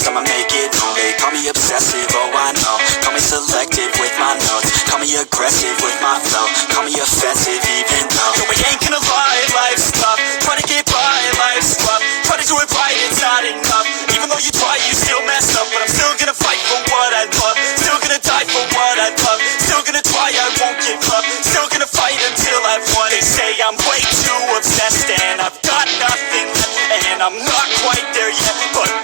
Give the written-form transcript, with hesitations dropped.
fast, I'ma make it known. They call me obsessive, oh I know. Call me selective with my notes. Call me aggressive with my flow. Call me offensive even though yo, I ain't gonna lie, life's tough. Try to get by, life's rough. Try to do it right, it's not enough. Even though you try, you still mess up. But I'm still gonna fight for what I love. Still gonna die for what I love. Still gonna try, I won't give up. Still gonna fight until I've won. They say I'm way too obsessed and I've got nothing left, and I'm not quite there yet, but